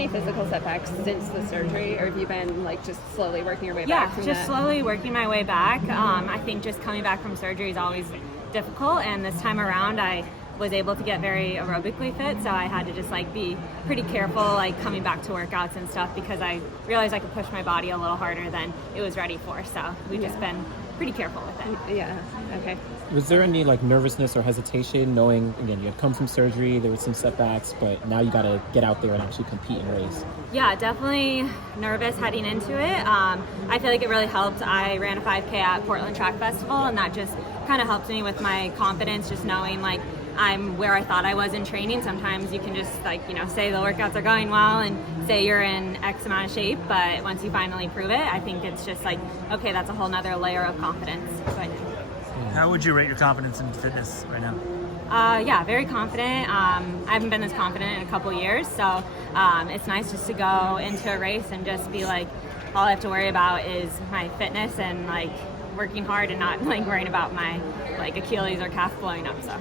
any physical setbacks since the surgery, or have you been like just slowly working your way back from just slowly working my way back. I think just coming back from surgery is always difficult, and this time around I was able to get very aerobically fit, so I had to just like be pretty careful like coming back to workouts and stuff, because I realized I could push my body a little harder than it was ready for, so we've just been pretty careful with it. Yeah, okay. Was there any like nervousness or hesitation knowing, again, you had come from surgery, there were some setbacks, but now you got to get out there and actually compete and race? Yeah, definitely nervous heading into it. I feel like it really helped. I ran a 5K at Portland Track Festival, and that just kind of helped me with my confidence, just knowing like I'm where I thought I was in training. Sometimes you can just like, say the workouts are going well and say you're in X amount of shape, but once you finally prove it, I think it's just like, okay, that's a whole nother layer of confidence. So I do. How would you rate your confidence in fitness right now? Yeah, very confident. I haven't been this confident in a couple years, so it's nice just to go into a race and just be like, all I have to worry about is my fitness and like working hard and not like worrying about my like Achilles or calf blowing up. So.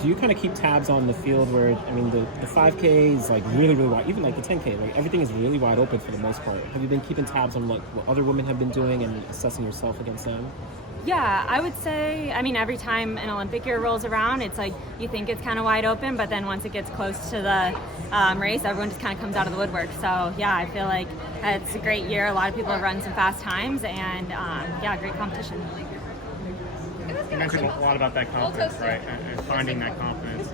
Do you kind of keep tabs on the field where, I mean, the 5K is like really, really wide, even like the 10K, like everything is really wide open for the most part. Have you been keeping tabs on like what other women have been doing and assessing yourself against them? Yeah, I would say, I mean, every time an Olympic year rolls around, it's like you think it's kind of wide open, but then once it gets close to the race, everyone just kind of comes out of the woodwork. So yeah, I feel like it's a great year. A lot of people have run some fast times, and yeah, great competition. You mentioned a lot about that confidence, right, and finding that confidence.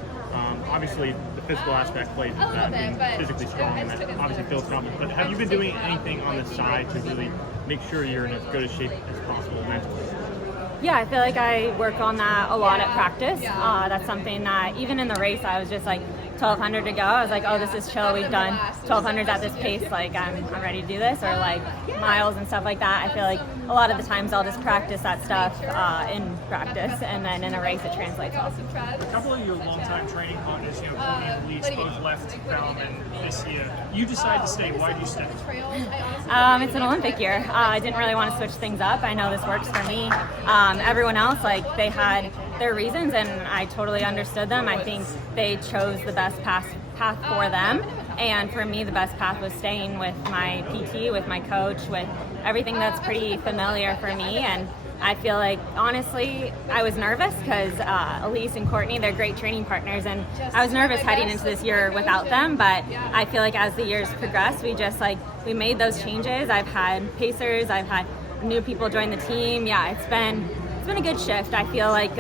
Obviously, the physical aspect plays into that, being physically strong, and that obviously feels confident. But have you been doing anything on the side to really make sure you're in as good a shape as possible mentally? Yeah, I feel like I work on that a lot at practice. That's something that even in the race, I was just like 1,200 to go. I was like, oh, this is chill. We've done 1,200s at this pace. Like, I'm ready to do this. Or like miles and stuff like that. I feel like a lot of the times I'll just practice that stuff in practice, and then in a race it translates well. A couple of your longtime training partners, Cody and Elise, both left Bowerman this year. You decided to stay. Why did you stay? It's an Olympic year. I didn't really want to switch things up. I know this works for me. Everyone else, like, they had their reasons, and I totally understood them. I think they chose the best path for them, and for me the best path was staying with my PT, with my coach, with everything that's pretty familiar for me. And I feel like, honestly, I was nervous because Elise and Courtney, they're great training partners, and I was nervous heading into this year without them, but I feel like as the years progressed, we made those changes. I've had pacers, I've had new people join the team. Yeah, it's been a good shift. I feel like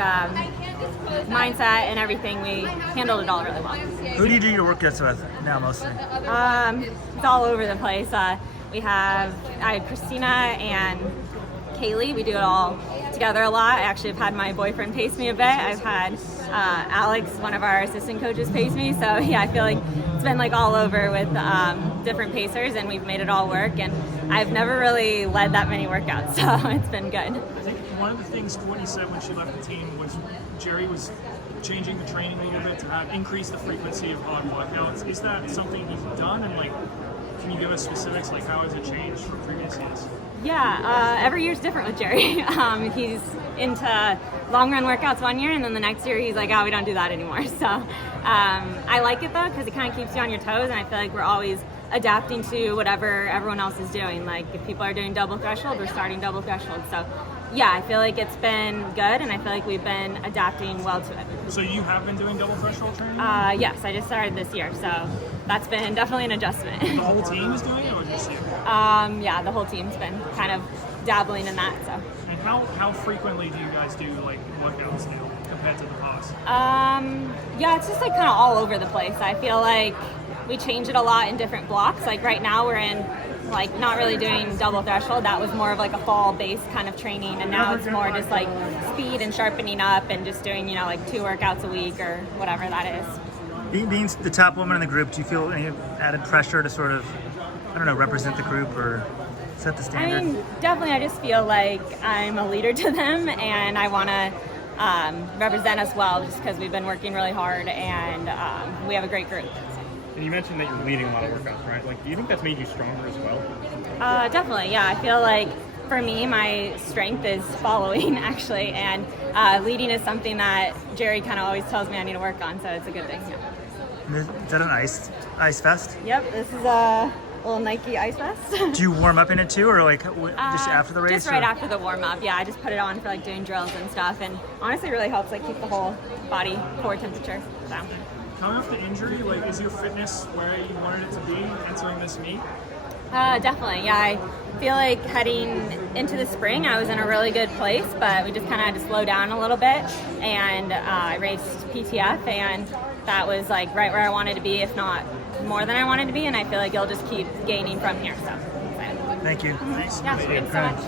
mindset and everything, we handled it all really well. Who do you do your workouts with now mostly? It's all over the place. I have Christina and Kaylee. We do it all together a lot. I actually have had my boyfriend pace me a bit. I've had Alex, one of our assistant coaches, pace me. So yeah, I feel like it's been like all over with different pacers, and we've made it all work. And I've never really led that many workouts, so it's been good. I think one of the things Courtney said when she left the team was Jerry was changing the training a little bit to have increase the frequency of hard workouts. Is that something you've done? And like, can you give us specifics, like how has it changed from previous years? Yeah, every year's different with Jerry. He's into long run workouts one year, and then the next year he's like, oh, we don't do that anymore. So I like it though, because it kind of keeps you on your toes, and I feel like we're always adapting to whatever everyone else is doing. Like if people are doing double threshold, we're starting double threshold. So yeah, I feel like it's been good, and I feel like we've been adapting well to it. So you have been doing double threshold training? Yes, I just started this year, so that's been definitely an adjustment. The whole team is doing it, or just you? Yeah, the whole team's been kind of dabbling in that. So. And how frequently do you guys do like workouts now compared to the past? Yeah, it's just like kind of all over the place. I feel like we change it a lot in different blocks. Like right now we're in like not really doing double threshold. That was more of like a fall based kind of training, and now it's more just like speed and sharpening up and just doing, like 2 workouts a week or whatever that is. Being the top woman in the group, do you feel any added pressure to sort of, represent the group or set the standard? I mean, definitely. I just feel like I'm a leader to them, and I want to represent us well, just because we've been working really hard, and we have a great group. And you mentioned that you're leading a lot of workouts, right? Like, do you think that's made you stronger as well? Definitely, yeah. I feel like for me, my strength is following, actually, and leading is something that Jerry kind of always tells me I need to work on, so it's a good thing. Yeah. Is that an ice vest? Yep, this is a little Nike ice vest. Do you warm up in it too, or like just after the race? Just right or? after the warm up. Yeah, I just put it on for like doing drills and stuff, and honestly, really helps like keep the whole body core temperature. So. Coming off the injury, like, is your fitness where you wanted it to be entering this meet? Definitely, yeah. I feel like heading into the spring, I was in a really good place, but we just kind of had to slow down a little bit. And I raced PTF, and that was like right where I wanted to be, if not more than I wanted to be. And I feel like you'll just keep gaining from here. So, Thank you. yeah, thanks so much.